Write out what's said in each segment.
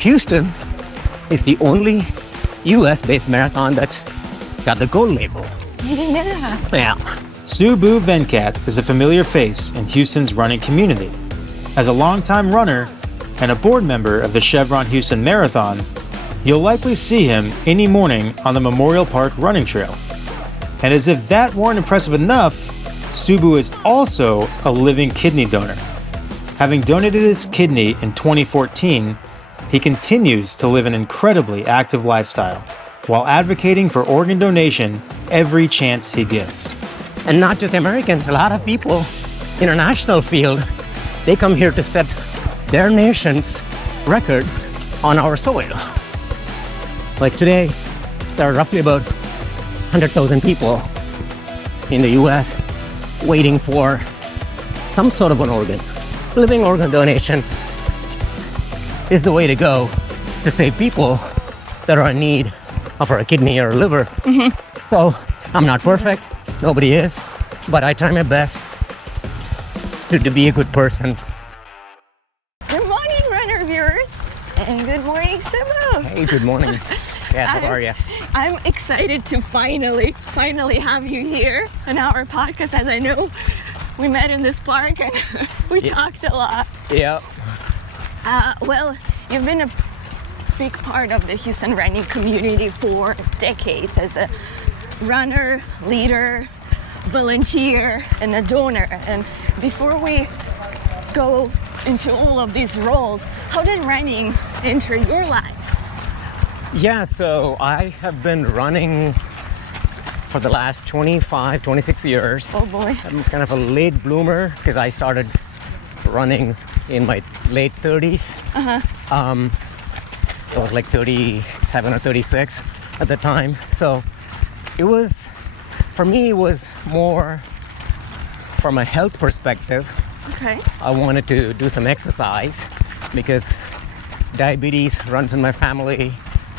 Houston is the only US-based marathon that's got the gold label. I didn't know that. Yeah. Subbu Venkat is a familiar face in Houston's running community. As a longtime runner and a board member of the Chevron Houston Marathon, you'll likely see him any morning on the Memorial Park running trail. And as if that weren't impressive enough, Subu is also a living kidney donor. Having donated his kidney in 2014, he continues to live an incredibly active lifestyle while advocating for organ donation every chance he gets. And not just Americans, a lot of people, international field, they come here to set their nation's record on our soil. Like today, there are roughly about 100,000 people in the US waiting for some sort of an organ. Living organ donation is the way to go to save people that are in need of a kidney or a liver. So I'm not perfect, nobody is, but I try my best to be a good person. Good morning, runner viewers, and good morning, Subu. Hey, good morning. Yeah, how are you? I'm excited to finally have you here on our podcast. As I know, we met in this park and we talked a lot. Yeah. Well, you've been a big part of the Houston running community for decades as a runner, leader, volunteer, and a donor. And before we go into all of these roles, how did running enter your life? Yeah, so I have been running for the last 25, 26 years. Oh boy. I'm kind of a late bloomer because I started running in my late 30s. I was like 37 or 36 at the time. So it was, for me, it was more from a health perspective. Okay. I wanted to do some exercise because diabetes runs in my family.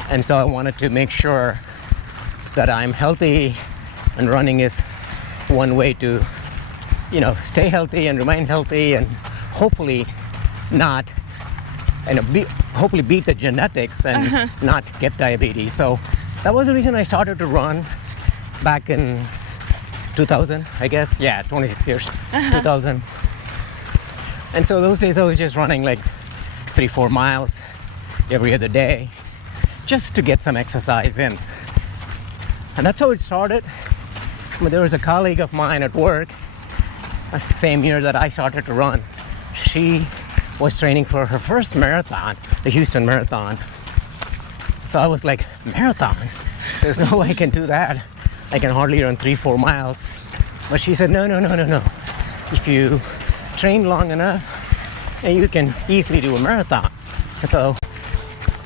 And so I wanted to make sure that I'm healthy, and running is one way to, stay healthy and remain healthy and hopefully not, hopefully beat the genetics and not get diabetes. So that was the reason I started to run back in 2000, I guess. Yeah, 26 years, 2000. And so those days I was just running like 3-4 miles every other day, just to get some exercise in. And that's how it started. But there was a colleague of mine at work, the same year that I started to run. She was training for her first marathon, the Houston Marathon. So I was like, marathon? There's no way I can do that. I can hardly run 3-4 miles. But she said, no. If you train long enough, you can easily do a marathon. So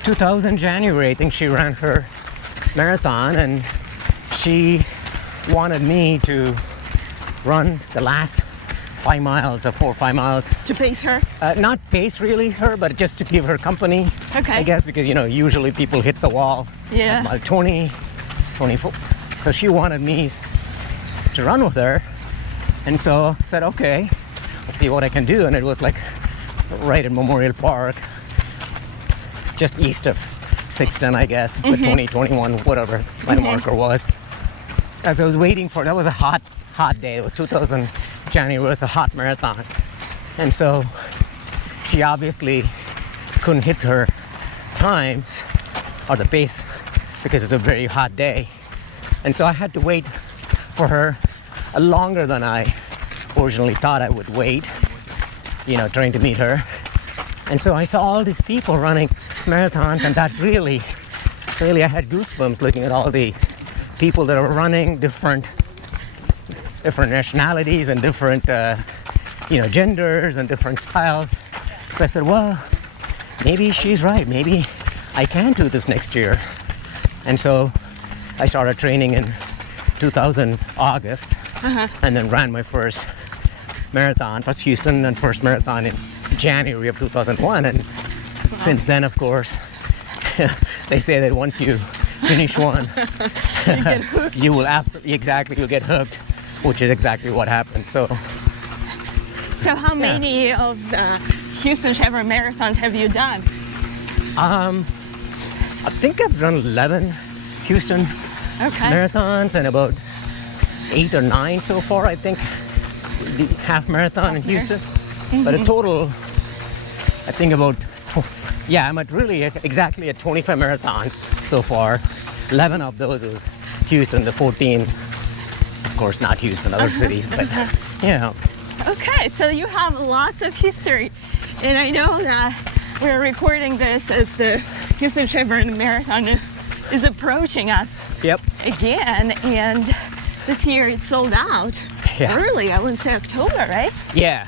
2000 January, I think she ran her marathon, and she wanted me to run the last 5 miles or 4 or 5 miles. To pace her? Not pace really her, but just to give her company. Okay. I guess because, usually people hit the wall Yeah. at mile 20, 24. So she wanted me to run with her. And so I said, okay, let's see what I can do. And it was like right in Memorial Park, just east of 610, I guess, but 2021, whatever my marker was. As I was waiting for, that was a hot day. It was 2000 January, it was a hot marathon. And so she obviously couldn't hit her times or the pace because it's a very hot day. And so I had to wait for her longer than I originally thought I would wait, trying to meet her. And so I saw all these people running marathons, and that really, I had goosebumps looking at all the people that were running, different nationalities and different, genders and different styles. So I said, well, maybe she's right. Maybe I can do this next year. And so I started training in 2000 August, and then ran my first marathon, first Houston and first marathon in January of 2001. And since then, of course, they say that once you finish one, you will you'll get hooked, which is exactly what happened. So how many of the Houston Chevron Marathons have you done? I think I've run 11 Houston Okay. marathons and about 8 or 9 so far, I think. The half marathon in Houston. But a total, I think about, I'm at really exactly at 25 marathons so far. 11 of those was Houston, the 14, of course, not Houston, other cities, but yeah. Okay, so you have lots of history. And I know that we're recording this as the Houston Chevron Marathon is approaching us Yep. again. And this year it sold out early, I would say October, right? Yeah,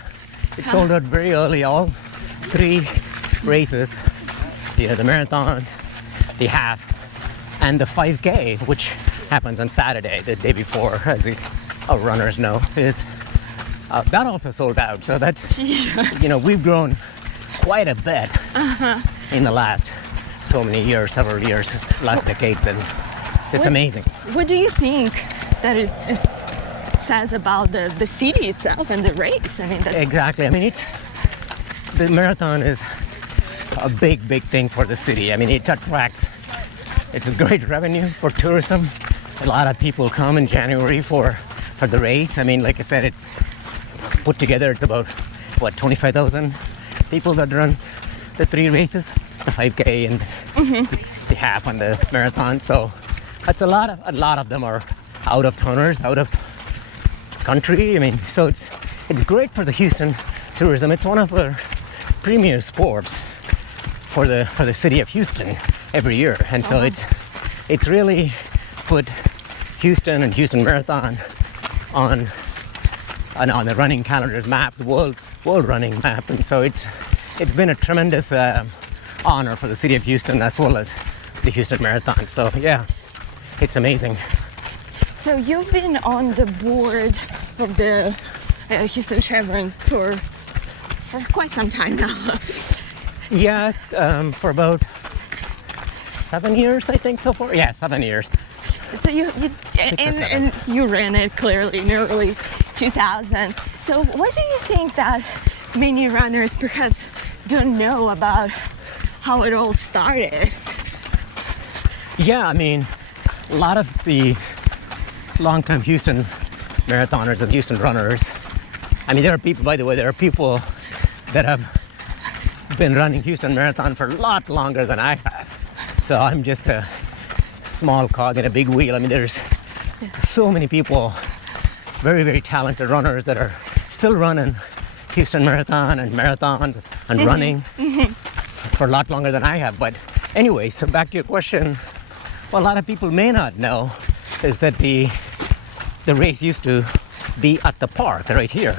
it sold out very early, all 3 races, the marathon, the half, and the 5K, which happens on Saturday, the day before, as our runners know, is that also sold out. So that's, we've grown quite a bit in the last so many years, several years, last decades, and it's amazing. What do you think that it says about the city itself and the race? I mean, Exactly. I mean, the marathon is a big thing for the city. I mean, it's a great revenue for tourism. A lot of people come in January for the race. I mean, like I said, it's put together, it's about, 25,000 people that run the 3 races, the 5K and the half and the marathon. So that's a lot of them are out of towners, out of country. I mean, so it's great for the Houston tourism. It's one of our premier sports for the city of Houston every year, and so it's really put Houston and Houston Marathon on the running calendar's map, the world running map, and so it's been a tremendous honor for the city of Houston as well as the Houston Marathon. So yeah, it's amazing. So you've been on the board of the Houston Chevron for quite some time now. Yeah, for about 7 years, I think, so far. Yeah, 7 years. So and you ran it clearly in early 2000. So what do you think that many runners perhaps don't know about how it all started? Yeah, I mean, a lot of the long-time Houston marathoners and Houston runners, I mean, there are people that have been running Houston Marathon for a lot longer than I have. So I'm just a small cog in a big wheel. I mean, there's so many people, very, very talented runners that are still running Houston Marathon and marathons and running for a lot longer than I have. But anyway, so back to your question, what a lot of people may not know is that the race used to be at the park right here.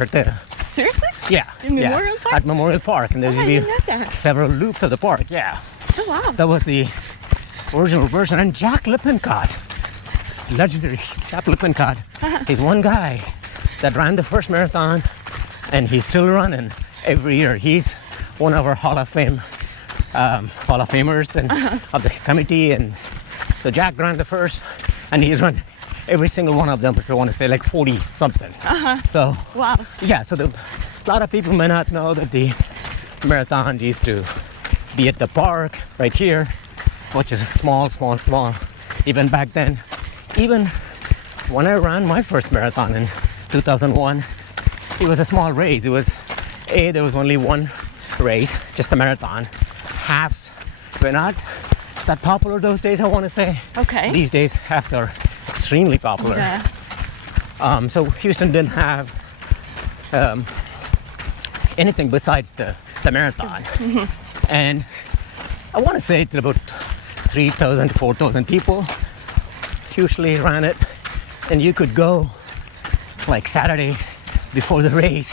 Seriously? Yeah. In Memorial Park? At Memorial Park. And there's I didn't know that. several loops of the park, yeah. Oh, wow. That was the original version. And Jack Lippincott, legendary Jack Lippincott, is one guy that ran the first marathon, and he's still running every year. He's one of our Hall of Famers and of the committee. And so Jack ran the first, and he's run every single one of them, if you want to say, like 40 something. So Wow. yeah, so a lot of people may not know that the marathon used to be at the park right here, which is small. Even back then, even when I ran my first marathon in 2001, it was a small race. There was only one race, just a marathon. Halves were not that popular those days, I want to say. Okay. These days, halves are extremely popular. Yeah. So Houston didn't have anything besides the marathon. And I want to say it's about 3,000 to 4,000 people usually ran it. And you could go like Saturday before the race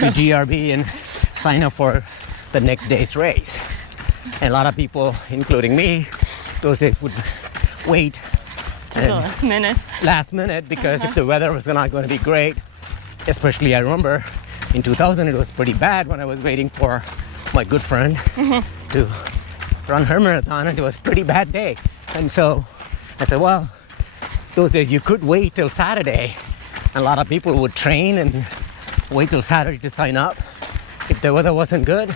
to GRB and sign up for the next day's race. And a lot of people, including me, those days would wait last minute because if the weather was not going to be great, especially I remember in 2000 it was pretty bad when I was waiting for my good friend to run her marathon, and it was a pretty bad day. And so I said, well, those days you could wait till Saturday, and a lot of people would train and wait till Saturday to sign up. If the weather wasn't good,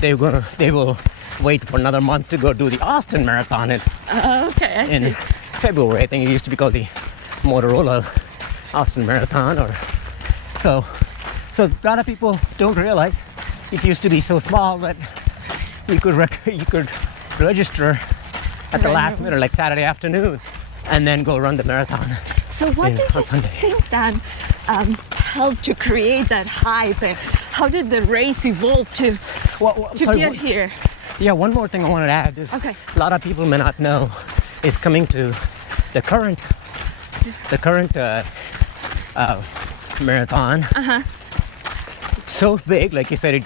they will wait for another month to go do the Austin Marathon Okay, I in see. February. I think it used to be called the Motorola Austin Marathon, or so. So a lot of people don't realize it used to be so small that you could register at the last minute, like Saturday afternoon, and then go run the marathon. So what do you on Sunday. think that helped to create that hype, and how did the race evolve to get here? Yeah, one more thing I wanted to add is Okay. a lot of people may not know is coming to the current marathon. So big, like you said, it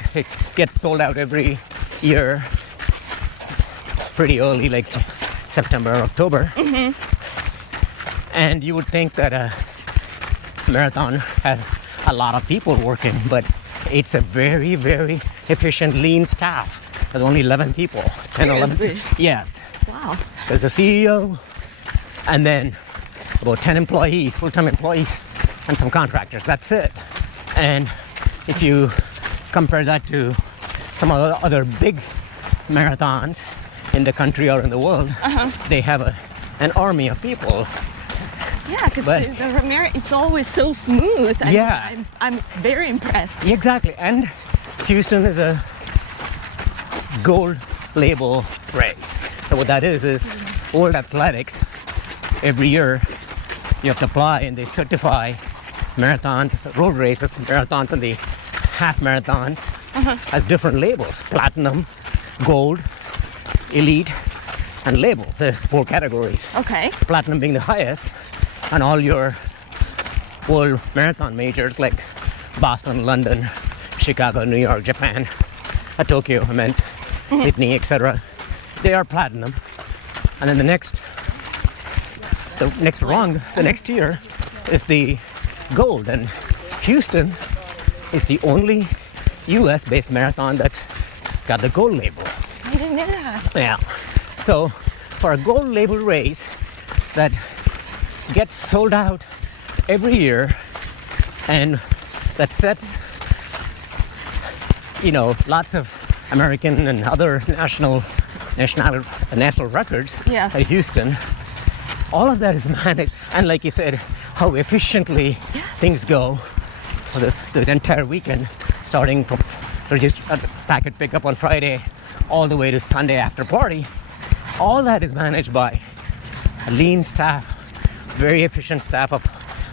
gets sold out every year pretty early, like September or October. And you would think that a marathon has a lot of people working, but it's a very, very efficient, lean staff. There's only 11 people. 10, 11. Seriously? Yes. Wow. There's a CEO, and then about 10 employees, full-time employees, and some contractors. That's it. And if you compare that to some of the other big marathons in the country or in the world, they have an army of people. Yeah, because it's always so smooth. Yeah. I'm very impressed. Exactly. And Houston is a gold label race. So what that is World Athletics, every year you have to apply and they certify marathons, road races, marathons, and the half marathons as different labels: platinum, gold, elite, and label. There's 4 categories. Okay. Platinum being the highest, and all your world marathon majors like Boston, London, Chicago, New York, Japan, Tokyo, I meant, Sydney, etc. They are platinum. And then the next tier is the gold, and Houston is the only US-based marathon that's got the gold label. I didn't know that. Yeah. So for a gold label race that gets sold out every year and that sets, lots of American and other national records Yes. at Houston, all of that is managed. And like you said, how efficiently things go for the entire weekend, starting from packet pickup on Friday all the way to Sunday after party. All that is managed by a lean staff, very efficient staff of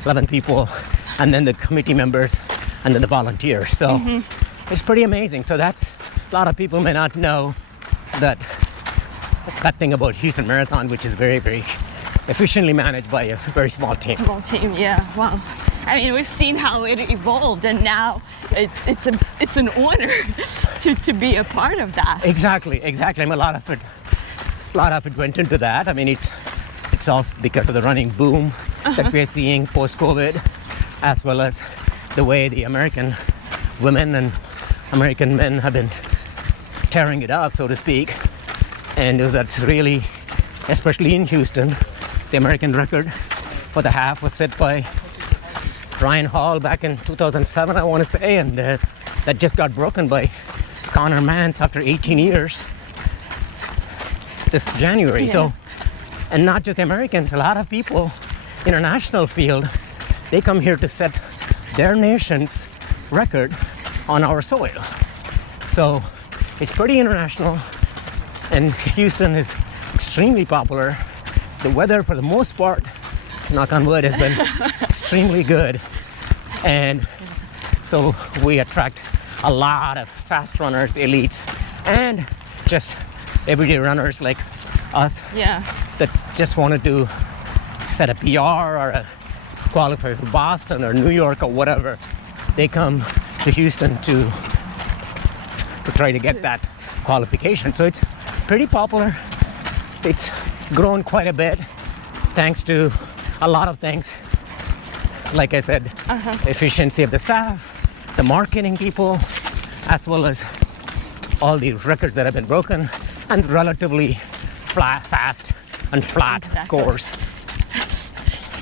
11 people, and then the committee members, and then the volunteers. So it's pretty amazing. So that's, a lot of people may not know that thing about Houston Marathon, which is very, very efficiently managed by a very small team. Small team, yeah. Wow. I mean, we've seen how it evolved, and now it's an honor to be a part of that. Exactly. I mean, a lot of it went into that. I mean, it's all because of the running boom that we're seeing post-COVID, as well as the way the American women and American men have been tearing it up, so to speak. And that's really, especially in Houston, the American record for the half was set by Ryan Hall back in 2007, I want to say, and that just got broken by Connor Mance after 18 years this January. Yeah. So, and not just Americans, a lot of people, international field, they come here to set their nation's record on our soil. So it's pretty international, and Houston is extremely popular. The weather, for the most part, knock on wood, has been extremely good. And so we attract a lot of fast runners, elites, and just everyday runners like us that just wanted to set a PR or qualify for Boston or New York or whatever. They come to Houston to try to get that qualification. So it's pretty popular. It's grown quite a bit thanks to a lot of things. Like I said, efficiency of the staff, the marketing people, as well as all the records that have been broken, and relatively fast and flat course.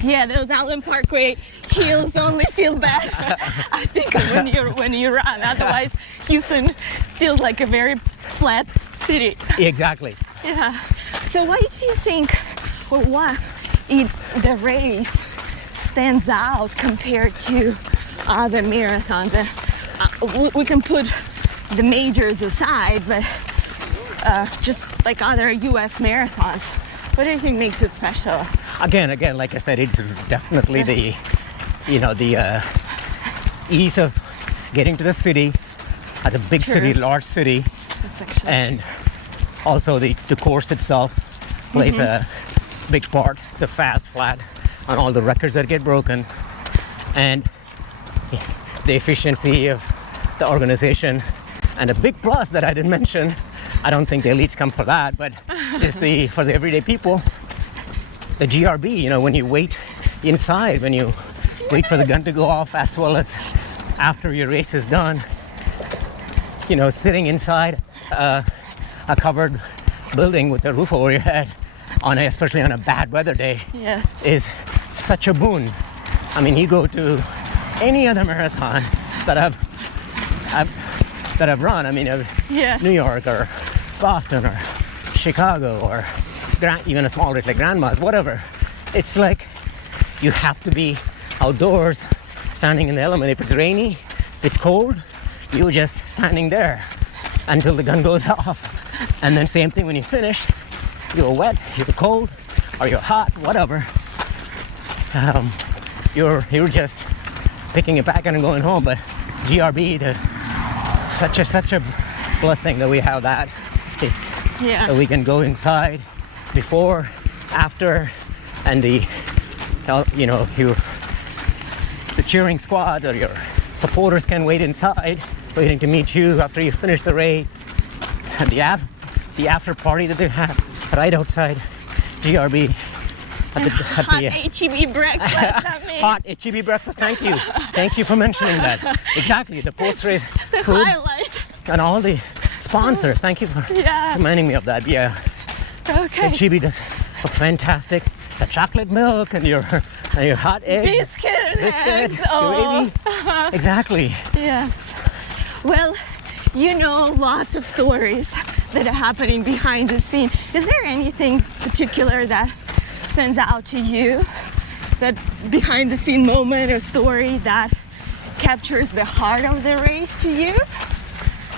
Yeah, those Allen Parkway hills only feel bad, I think, when you run. Otherwise, Houston feels like a very flat city. Exactly. Yeah. So why do you think, or why the race stands out compared to other marathons? We can put the majors aside, but just like other U.S. marathons, what do you think makes it special? Again, like I said, it's definitely the ease of getting to the city, at a big Sure. city, large city, That's actually and also the course itself plays a big part, the fast, flat, and all the records that get broken, and the efficiency of the organization. And a big plus that I didn't mention, I don't think the elites come for that, but is for the everyday people, the GRB, when you wait inside, when you wait for the gun to go off, as well as after your race is done, sitting inside a covered building with a roof over your head, especially on a bad weather day, Yes. is such a boon. I mean, you go to any other marathon that I've run. I mean, Yeah. New York or Boston or Chicago or even a small race like Grandma's, whatever. It's like you have to be outdoors, standing in the element. If it's rainy, if it's cold, you're just standing there until the gun goes off. And then same thing when you finish, you're wet, you're cold, or you're hot, whatever. You're just picking it back and going home. But GRB, such a blessing that we have that. Yeah. That we can go inside before, after, and the cheering squad or your supporters can wait inside, waiting to meet you after you finish the race. And the after party that they have right outside GRB at Hot HEB breakfast. hot HEB breakfast. Thank you for mentioning that. Exactly, the post-race The food highlight. and all the sponsors. Thank you for Yeah. reminding me of that. Yeah. Okay. HEB does fantastic. The chocolate milk and your hot eggs, Biscuits. biscuits, Oh. gravy. Exactly. Yes. Well, lots of stories that are happening behind the scene. Is there anything particular that stands out to you? That behind the scene moment or story that captures the heart of the race to you?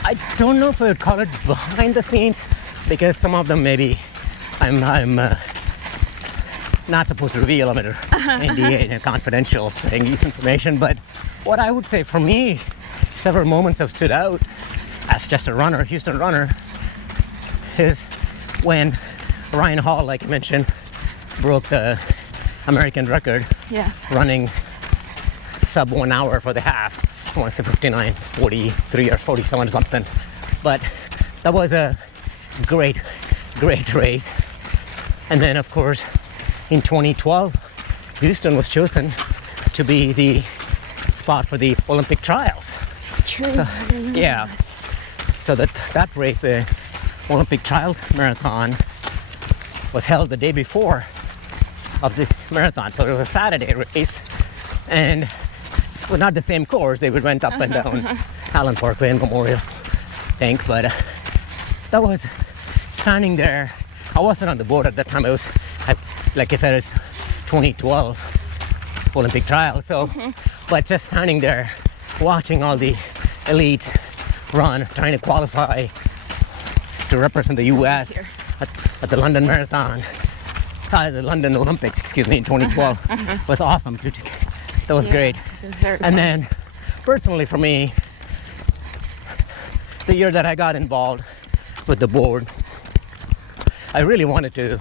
I don't know if I would call it behind the scenes, because some of them maybe I'm not supposed to reveal. I'm under NDA and confidential information. But what I would say for me, several moments have stood out as just a runner, Houston runner, is when Ryan Hall, like I mentioned, broke the American record, running sub 1 hour for the half. I want to say 59:43 or 47 or something. But that was a great race. And then, of course, in 2012, Houston was chosen to be the spot for the Olympic trials. True. So, yeah. So that race, the Olympic trials marathon, was held the day before of the marathon. So it was a Saturday race, and it was not the same course. They went up and down Allen Parkway and Memorial, I think. But that was standing there. I wasn't on the board at that time. Like I said, it's 2012 Olympic trials. So, but just standing there, watching all the elites run, trying to qualify to represent the U.S. at the London Marathon, the London Olympics, in 2012, was awesome. That was great. And then, personally for me, the year that I got involved with the board, I really wanted to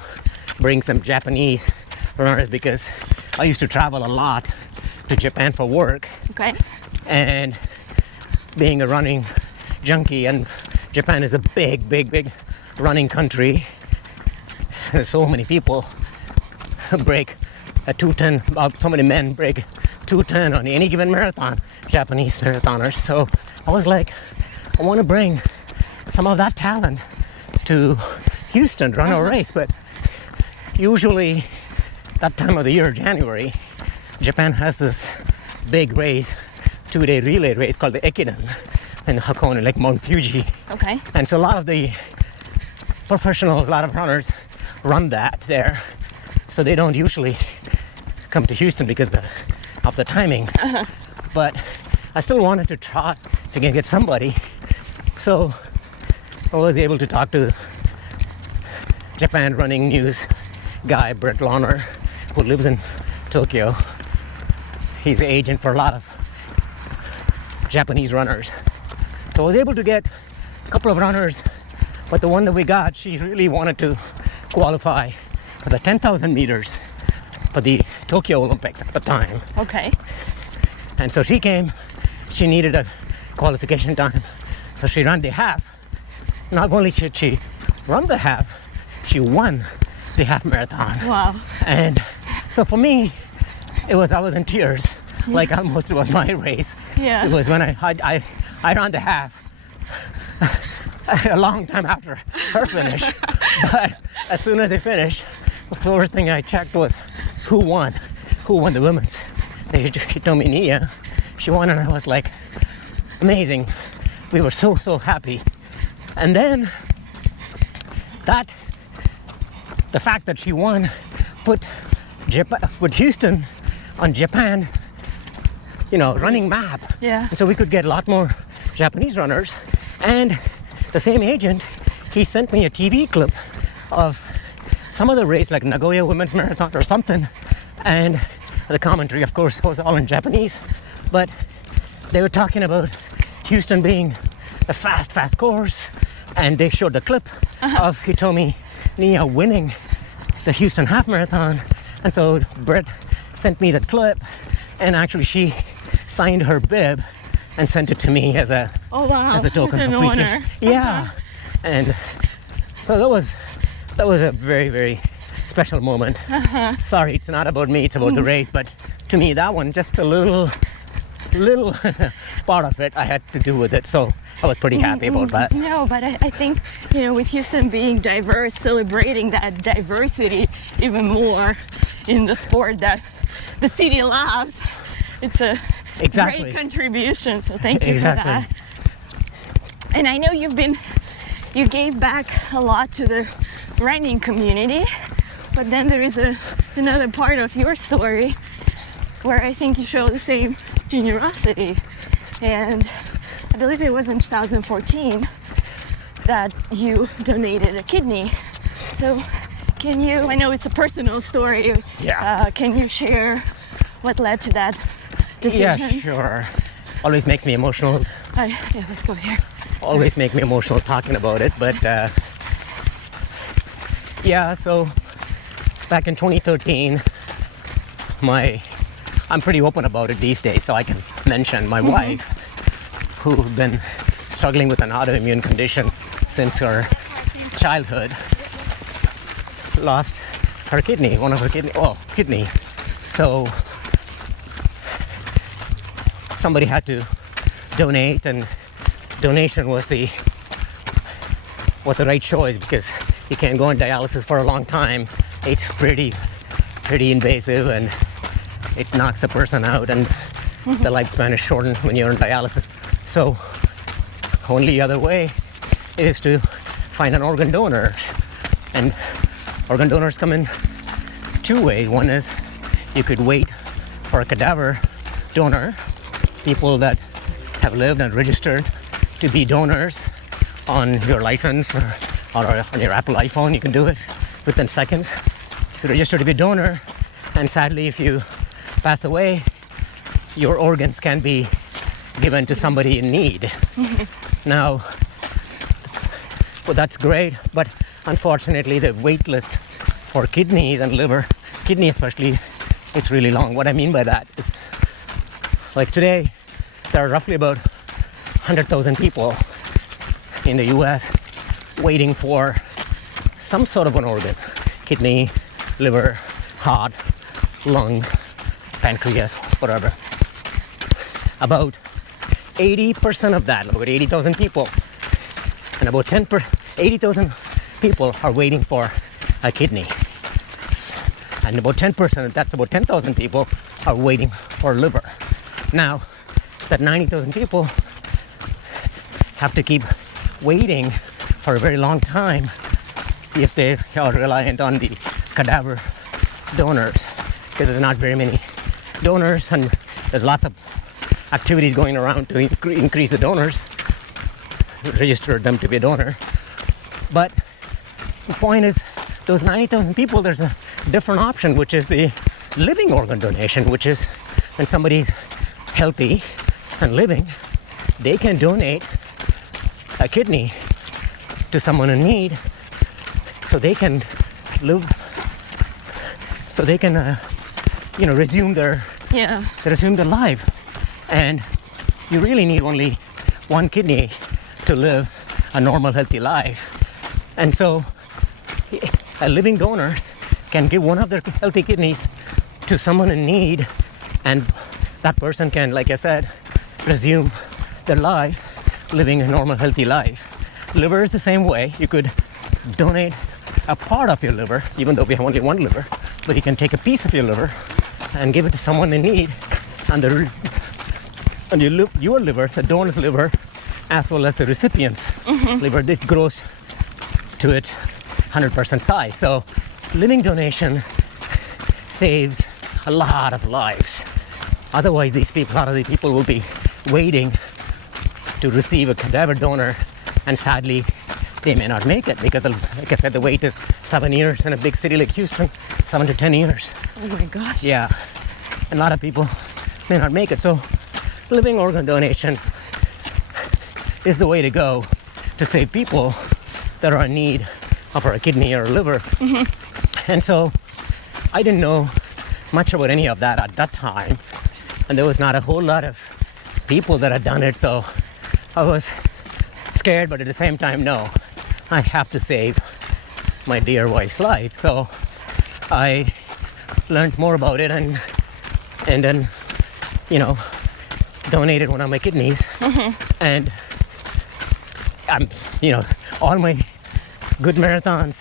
bring some Japanese runners, because I used to travel a lot to Japan for work. Okay. And being a running junkie, and Japan is a big running country. There's so many people break a 2:10, so many men break 2:10 on any given marathon, Japanese marathoners. So I was like, I want to bring some of that talent to Houston to run a race. But usually that time of the year, January, Japan has this big race, 2-day relay race called the Ekiden in Hakone, like Mount Fuji. Okay. And so a lot of the professionals, a lot of runners run that there. So they don't usually come to Houston because of the timing. But I still wanted to try if I can get somebody. So I was able to talk to Japan running news guy, Brett Launer, who lives in Tokyo. He's the agent for a lot of Japanese runners. So I was able to get a couple of runners, but the one that we got, she really wanted to qualify for the 10,000 meters for the Tokyo Olympics at the time. Okay. And so she came, she needed a qualification time. So she ran the half. Not only should she run the half, she won the half marathon. Wow. And so for me, I was in tears, like almost it was my race. Yeah. It was when I ran the half a long time after her finish. But as soon as I finished, the first thing I checked was who won the women's. She told me Nia, she won, and I was like, amazing. We were so happy. And then the fact that she won put Houston on Japan, running map. Yeah. And so we could get a lot more Japanese runners. And the same agent, he sent me a TV clip of some of the race, like Nagoya Women's Marathon or something. And the commentary, of course, was all in Japanese. But they were talking about Houston being a fast course. And they showed the clip of Hitomi Nia winning the Houston half marathon. And so Brett sent me that clip, and actually she signed her bib and sent it to me as a as a token of appreciation. Yeah. And so that was a very, very special moment. Sorry, it's not about me, it's about the race, but to me that one, just a little part of it I had to do with it. So I was pretty happy about that. No, but I think, with Houston being diverse, celebrating that diversity even more in the sport that the city loves, it's a great contribution. So thank you for that. And I know you gave back a lot to the running community, but then there is another part of your story where I think you show the same generosity. And I believe it was in 2014 that you donated a kidney. So I know it's a personal story. Yeah. Can you share what led to that decision? Yeah, sure. Always makes me emotional. Yeah, let's go here. Always make me emotional talking about it. But so back in 2013, I'm pretty open about it these days, so I can mention my wife, who's been struggling with an autoimmune condition since her childhood, lost her kidney, one of her kidney. So somebody had to donate, and donation was the right choice because you can't go on dialysis for a long time. It's pretty invasive, and it knocks the person out, and the lifespan is shortened when you're on dialysis. So only other way is to find an organ donor, and organ donors come in two ways. One is you could wait for a cadaver donor, people that have lived and registered to be donors on your license or on your Apple iPhone. You can do it within seconds if you register to be a donor. And sadly, if you pass away, your organs can be given to somebody in need. Now, well, that's great, but unfortunately the wait list for kidneys and liver, kidney especially, it's really long. What I mean by that is, like today, there are roughly about 100,000 people in the US waiting for some sort of an organ: kidney, liver, heart, lungs, pancreas, whatever. About 80% of that, about 80,000 people, and about 80,000 people are waiting for a kidney. And about 10%, that's about 10,000 people, are waiting for a liver. Now, that 90,000 people have to keep waiting for a very long time if they are reliant on the cadaver donors, because there's not very many donors and there's lots of activities going around to increase the donors, register them to be a donor. But the point is, those 90,000 people, there's a different option, which is the living organ donation, which is when somebody's healthy and living, they can donate a kidney to someone in need so they can live, so they can resume their life. And you really need only one kidney to live a normal, healthy life. And so a living donor can give one of their healthy kidneys to someone in need, and that person can, like I said, resume their life, living a normal, healthy life. Liver is the same way. You could donate a part of your liver, even though we have only one liver, but you can take a piece of your liver and give it to someone in need, and your liver, the donor's liver, as well as the recipient's liver, it grows to its 100% size. So living donation saves a lot of lives. Otherwise, a lot of these people will be waiting to receive a cadaver donor, and sadly, they may not make it because, like I said, the wait is 7 years in a big city like Houston, 7 to 10 years. Oh my gosh. Yeah, and a lot of people may not make it. So living organ donation is the way to go to save people that are in need of a kidney or a liver. And so I didn't know much about any of that at that time, and there was not a whole lot of people that had done it, so I was scared, but at the same time, no, I have to save my dear wife's life. So I learned more about it, and then donated one of my kidneys. And I'm all my good marathons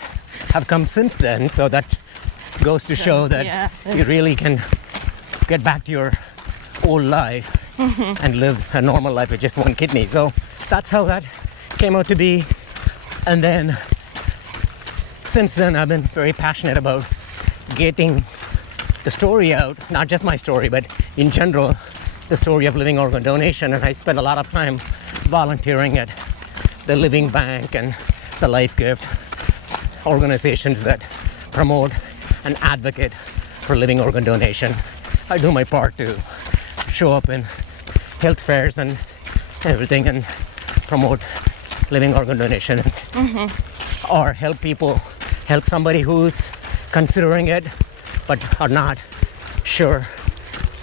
have come since then, so that goes to show that you really can get back to your old life and live a normal life with just one kidney. So that's how that came out to be. And then since then, I've been very passionate about getting the story out, not just my story, but in general, the story of living organ donation. And I spend a lot of time volunteering at the Living Bank and the Life Gift, organizations that promote and advocate for living organ donation. I do my part to show up in health fairs and everything and promote living organ donation, or help somebody who's considering it but are not sure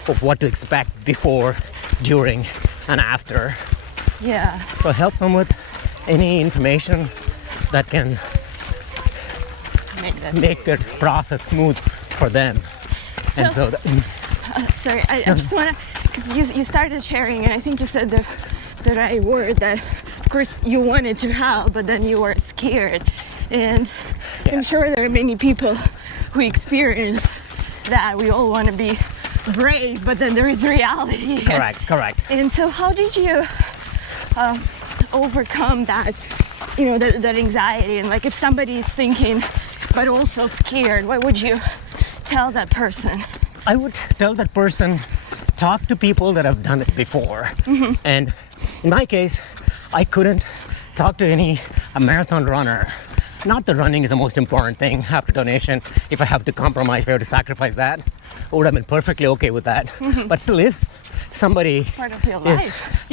of what to expect before, during, and after. Yeah. So help them with any information that can make the process smooth for them. And so sorry, I just want to, because you started sharing, and I think you said the right word, that of course you wanted to help, but then you were scared. And I'm sure there are many people who experience that. We all want to be brave, but then there is reality. Correct. And so how did you overcome that, that anxiety? And like, if somebody is thinking but also scared, what would you tell that person? I would tell that person, talk to people that have done it before. And in my case, I couldn't talk to a marathon runner. Not that running is the most important thing after donation. If I have to compromise, if I have to sacrifice that, I would have been perfectly okay with that. But still, if somebody part of your life.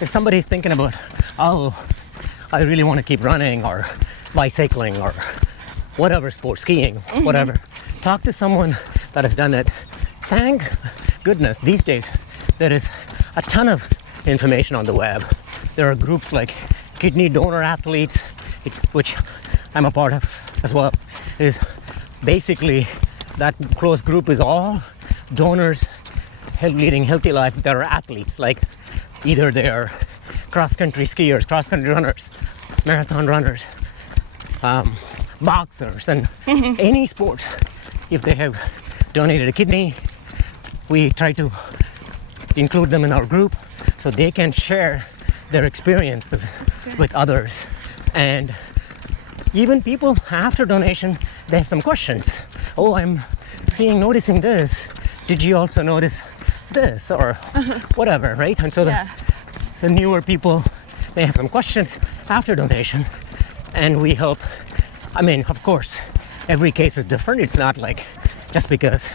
If somebody's thinking about, I really want to keep running or bicycling or whatever sport, skiing, whatever, talk to someone that has done it. Thank goodness these days there is a ton of information on the web. There are groups like Kidney Donor Athletes, which I'm a part of as well. Is basically that close group is all donors leading healthy life that are athletes, like either they're cross-country skiers, cross-country runners, marathon runners, boxers, and any sports. If they have donated a kidney, we try to include them in our group so they can share their experiences with others. And even people after donation, they have some questions. Oh, I'm noticing this. Did you also notice this or whatever, right? And so the newer people, they have some questions after donation, and we help. I mean, of course, every case is different. It's not like just because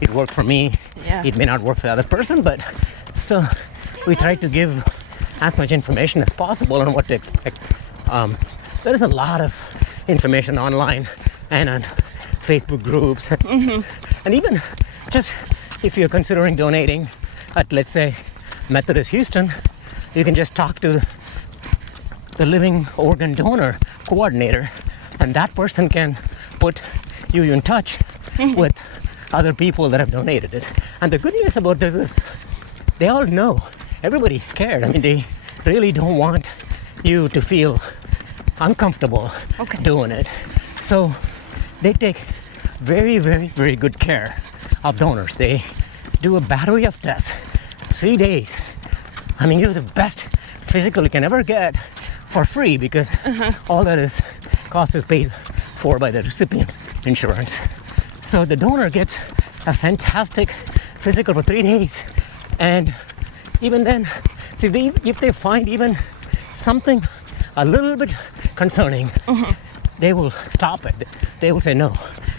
it worked for me, it may not work for the other person, but still, we try to give as much information as possible on what to expect. There is a lot of information online and on Facebook groups, and even just if you're considering donating at, let's say, Methodist Houston, you can just talk to the living organ donor coordinator, and that person can put you in touch with other people that have donated it. And the good news about this is they all know. Everybody's scared. I mean, they really don't want you to feel uncomfortable doing it. So they take very, very, very good care of donors. They do a battery of tests, 3 days. I mean, you're the best physical you can ever get for free because all that is cost is paid for by the recipient's insurance. So the donor gets a fantastic physical for 3 days, and even then, if they find even something a little bit concerning, they will stop it. They will say no.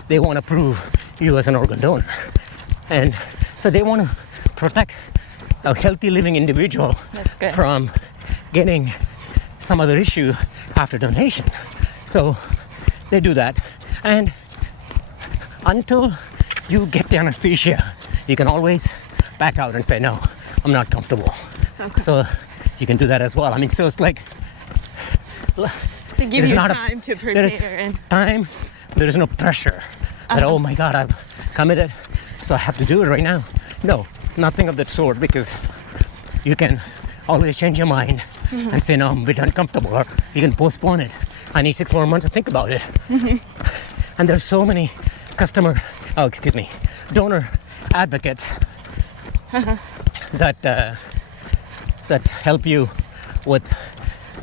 They want to prove you as an organ donor, and so they want to protect a healthy living individual from getting some other issue after donation. So they do that, and until you get the anesthesia, you can always back out and say, no, I'm not comfortable. So you can do that as well. I mean, so it's like they give you time to prepare. There is time. There is no pressure that, oh my God, I've committed, so I have to do it right now. No, nothing of that sort, because you can always change your mind and say, no, I'm a bit uncomfortable, or you can postpone it. I need 6 more months to think about it. And there's so many donor advocates that help you with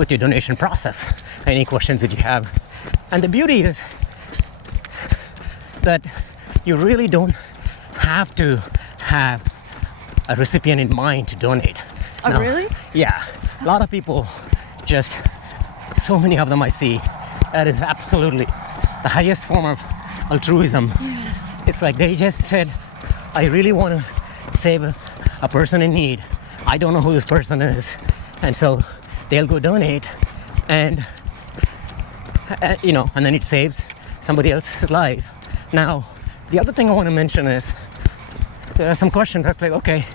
your donation process, any questions that you have. And the beauty is that you really don't have to have a recipient in mind to donate. Oh, now, really? Yeah. A lot of people so many of them I see, that is absolutely the highest form of altruism. Yes. It's like they just said, I really want to save a person in need. I don't know who this person is. And so they'll go donate, and and then it saves somebody else's life. Now, the other thing I want to mention is there are some questions that's like, okay,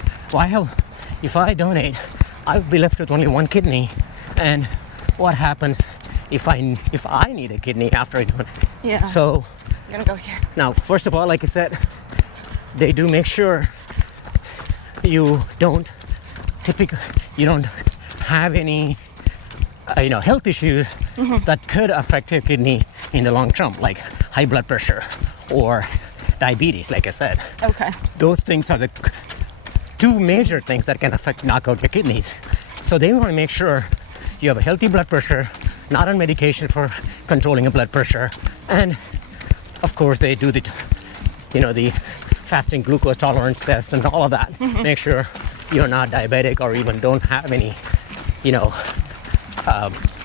if I donate, I'll be left with only one kidney, and what happens if I need a kidney after I donate? Yeah. So I'm gonna go here. Now, first of all, like I said, they do make sure you don't have any health issues that could affect your kidney in the long term, like high blood pressure or diabetes, like I said. Okay. Those things are the 2 major things that can knock out your kidneys. So they want to make sure you have a healthy blood pressure, not on medication for controlling your blood pressure, and of course they do the fasting glucose tolerance test and all of that. Make sure you're not diabetic or even don't have any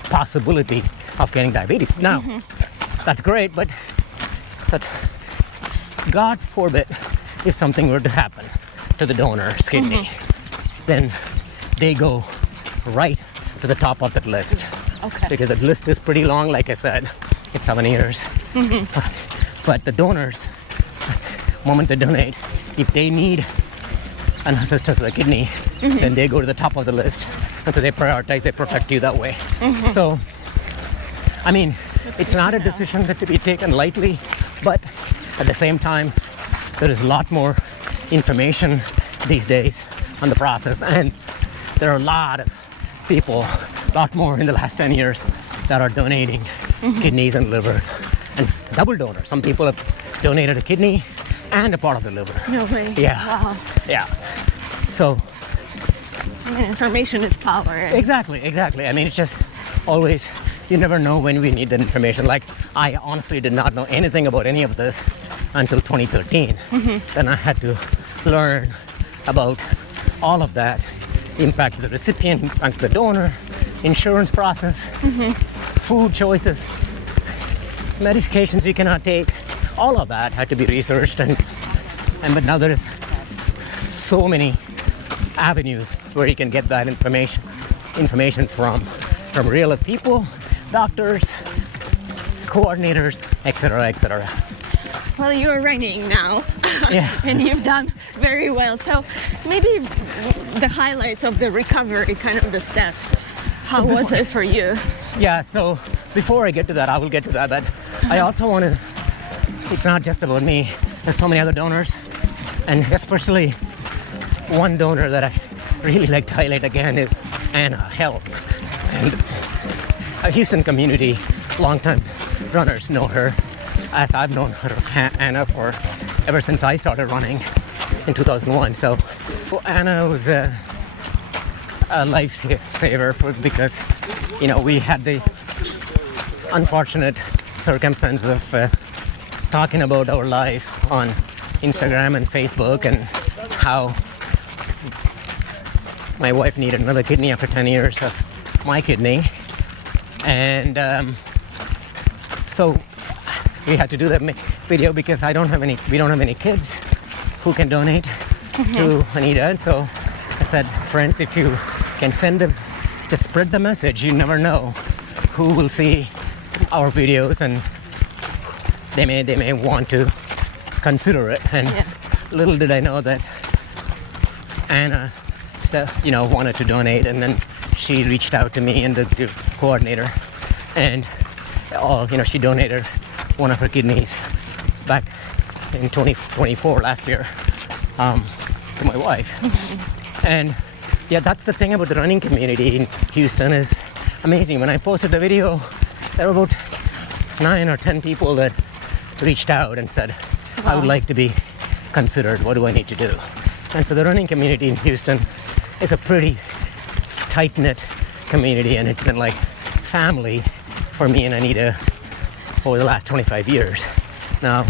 possibility of getting diabetes. Now, that's great, but God forbid if something were to happen to the donor's kidney, then they go right to the top of that list. Okay. Because the list is pretty long, like I said, it's 7 years. But the donors, moment they donate, if they need an assistance to the kidney, then they go to the top of the list. And so they prioritize, they protect you that way. So, I mean, it's not a decision that to be taken lightly, but at the same time, there is a lot more information these days on the process, and there are a lot of people, a lot more in the last 10 years, that are donating kidneys and liver, and double donors. Some people have donated a kidney and a part of the liver. No way. Yeah. Wow. Yeah. So information is power. Exactly. I mean, it's just always you never know when we need that information. Like, I honestly did not know anything about any of this until 2013. Then I had to learn about all of that, impact of the recipient, impact of the donor, insurance process, food choices, medications you cannot take. All of that had to be researched, and but now there is so many avenues where you can get that information from real people, doctors, coordinators, etc., etc. Well, you're running now, Yeah. and you've done very well. So maybe the highlights of the recovery, kind of the steps. How was it for you? Yeah, so before I get to that, I will get to that, but I also want to, it's not just about me. There's so many other donors, and especially one donor that I really like to highlight again is Anna Hell. And a Houston community, longtime runners know her, as I've known her, Anna, for ever since I started running in 2001. So Anna was a lifesaver because, we had the unfortunate circumstance of talking about our life on Instagram and Facebook, and how my wife needed another kidney after 10 years of my kidney. And so we had to do that video because we don't have any kids who can donate to Anita. And so I said, friends, if you can just spread the message. You never know who will see our videos, and they may want to consider it. And little did I know that Anna wanted to donate, and then she reached out to me and the coordinator, and she donated one of her kidneys back in 2024 last year to my wife. And that's the thing about the running community in Houston, is amazing. When I posted the video, there were about 9 or 10 people that reached out and said, I would like to be considered. What do I need to do? And so the running community in Houston is a pretty tight-knit community, and it's been like family for me and Anita over the last 25 years now.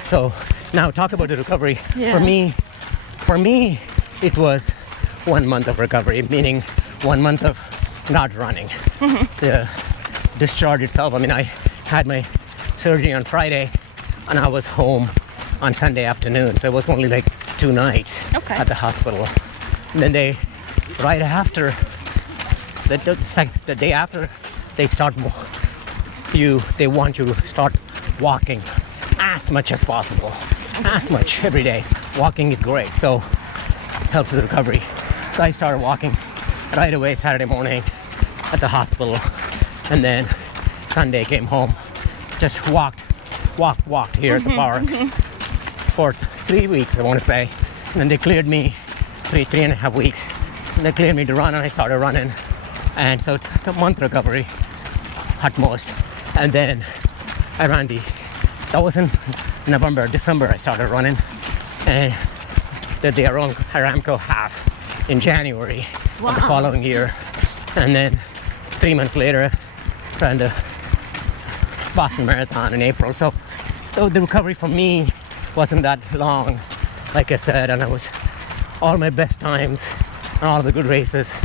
So now talk about the recovery. For me, it was 1 month of recovery, meaning 1 month of not running. The discharge itself, I had my surgery on Friday, and I was home on Sunday afternoon, so it was only like 2 nights at the hospital. And then right after, the day after, they want you to start walking as much as possible, every day. Walking is great, so helps with the recovery. So I started walking right away Saturday morning at the hospital, and then Sunday came home, just walked here at the park for 3 weeks, I want to say. And then they cleared me, 3.5 weeks. And they cleared me to run, and I started running. And so it's a month recovery at most. And then I ran that was in November, December I started running. And did the Aramco half in January of the following year. And then 3 months later, ran the Boston Marathon in April. So the recovery for me wasn't that long, like I said, and it was all my best times and all the good races,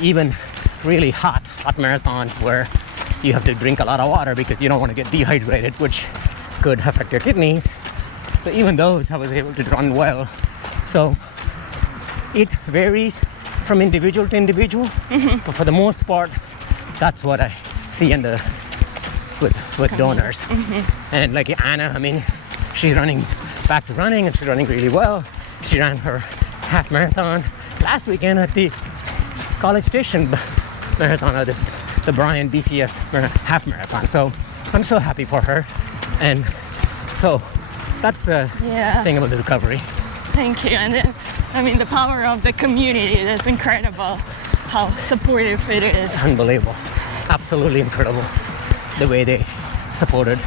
even really hot marathons where you have to drink a lot of water because you don't want to get dehydrated, which could affect your kidneys. So even those I was able to run well. So it varies from individual to individual, but for the most part, that's what I see with donors. And like Anna, she's running back to running, and she's running really well. She ran her half marathon last weekend at the College Station Marathon, or the Bryan BCF half marathon. So I'm so happy for her. And so that's the thing about the recovery. Thank you. And then, the power of the community, that's incredible how supportive it is. Unbelievable. Absolutely incredible. The way they supported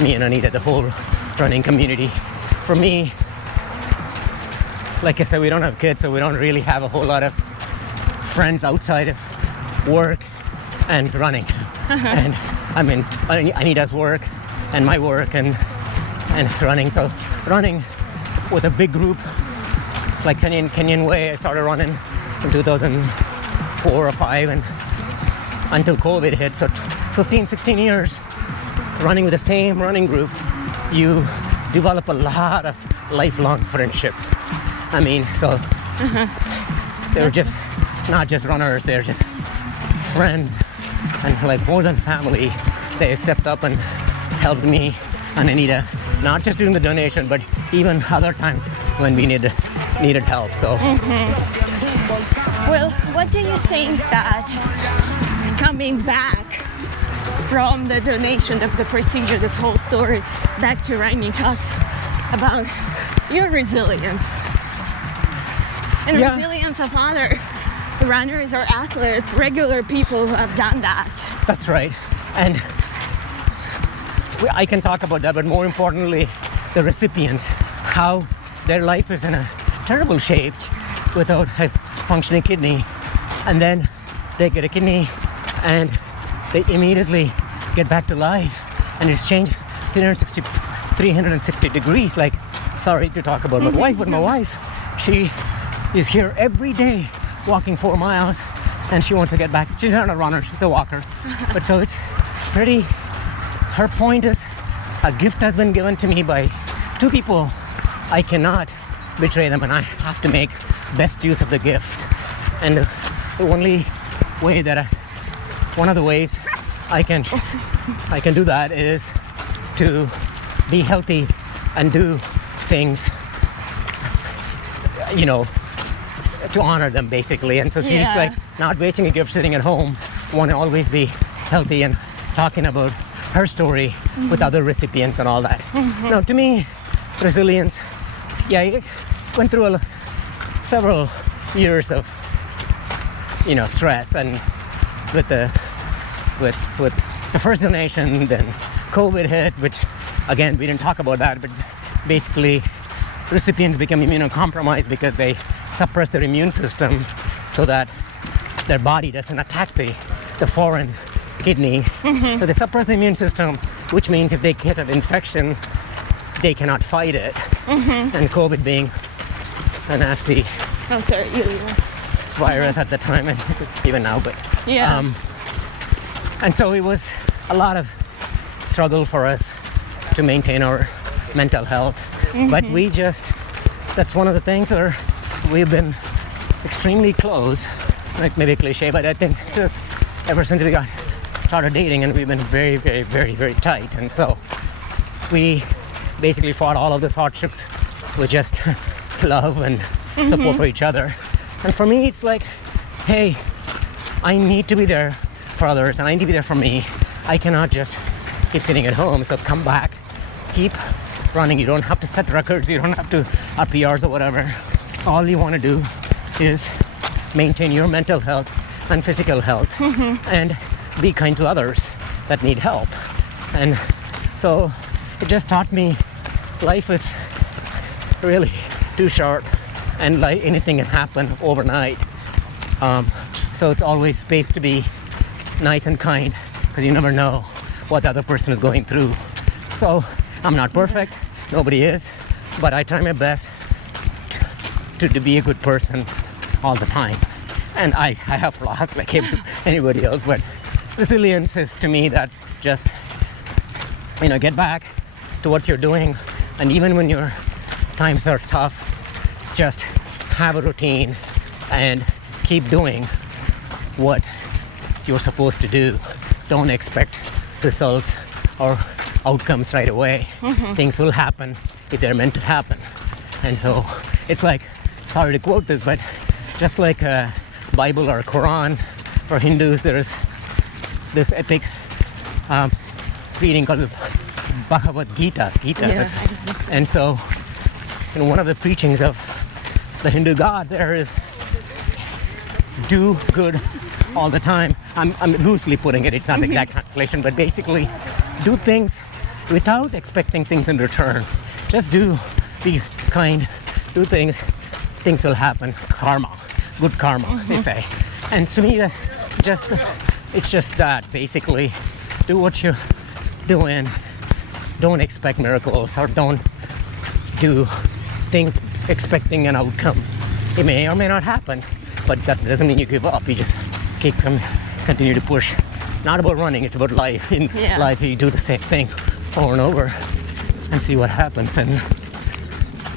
me and Anita, the whole running community. For me, like I said, we don't have kids, so we don't really have a whole lot of friends outside of work and running. And I mean, Anita's work and my work and running. So running with a big group, like Kenyan Way, I started running in 2004 or 5 and until COVID hit. So 15, 16 years running with the same running group, you develop a lot of lifelong friendships. I mean, so they're just not just runners, they're just friends and like more than family. They stepped up and helped me and Anita, not just during the donation, but even other times when we needed help. So, Well, what do you think that coming back from the donation of the procedure, this whole story, back to running talks about your resilience and resilience of other runners or athletes, regular people who have done that? That's right. And I can talk about that, but more importantly, the recipients, how their life is in a terrible shape without a functioning kidney. And then they get a kidney and they immediately get back to life. And it's changed 360 degrees. Like, sorry to talk about my wife, but my wife, she is here every day walking 4 miles and she wants to get back. She's not a runner, she's a walker. But so it's pretty, her point is a gift has been given to me by 2 people. I cannot betray them and I have to make best use of the gift. And the only way that one of the ways I can do that is to be healthy and do things, you know, to honor them basically. And so she's like not wasting a gift sitting at home, want to always be healthy and talking about her story with other recipients and all that. Now to me, resilience, I went through several years of, you know, stress, and with the first donation, then COVID hit, which again we didn't talk about that, but basically recipients become immunocompromised because they suppress their immune system so that their body doesn't attack the foreign kidney. So they suppress the immune system, which means if they get an infection, they cannot fight it. And COVID being a nasty virus at the time, and even now, but and so it was a lot of struggle for us to maintain our mental health. But that's one of the things where we've been extremely close, like maybe a cliche, but I think just ever since we started dating, and we've been very, very, very, very tight. And so we basically fought all of these hardships with just love and support for each other. And for me, it's like, hey, I need to be there for others and I need to be there for me. I cannot just keep sitting at home. So come back, keep running. You don't have to set records. You don't have to PRs or whatever. All you want to do is maintain your mental health and physical health and be kind to others that need help. And so it just taught me life is really too short and like anything can happen overnight. So it's always space to be nice and kind, because you never know what the other person is going through. So I'm not perfect, nobody is, but I try my best to be a good person all the time. And I have flaws like anybody else, but resilience is to me that just, you know, get back to what you're doing, and even when your times are tough, just have a routine and keep doing what you're supposed to do. Don't expect results or outcomes right away. Things will happen if they're meant to happen. And so it's like, sorry to quote this, but just like a Bible or a Quran, for Hindus there's this epic reading called the Bhagavad Gita. And so in one of the preachings of the Hindu God, there is do good all the time. I'm loosely putting it, it's not the exact translation, but basically do things without expecting things in return. Just be kind, do things will happen. Karma, good karma, they say. And to me, that's just It's just that basically do what you're doing. Don't expect miracles or don't do things expecting an outcome. It may or may not happen, but that doesn't mean you give up. You just continue to push. Not about running, it's about life. In life, you do the same thing over and over and see what happens. And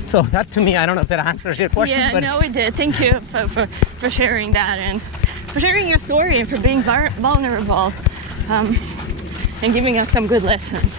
so that, to me, I don't know if that answers your question. Yeah, but no, it did. Thank you for sharing that and for sharing your story and for being vulnerable and giving us some good lessons.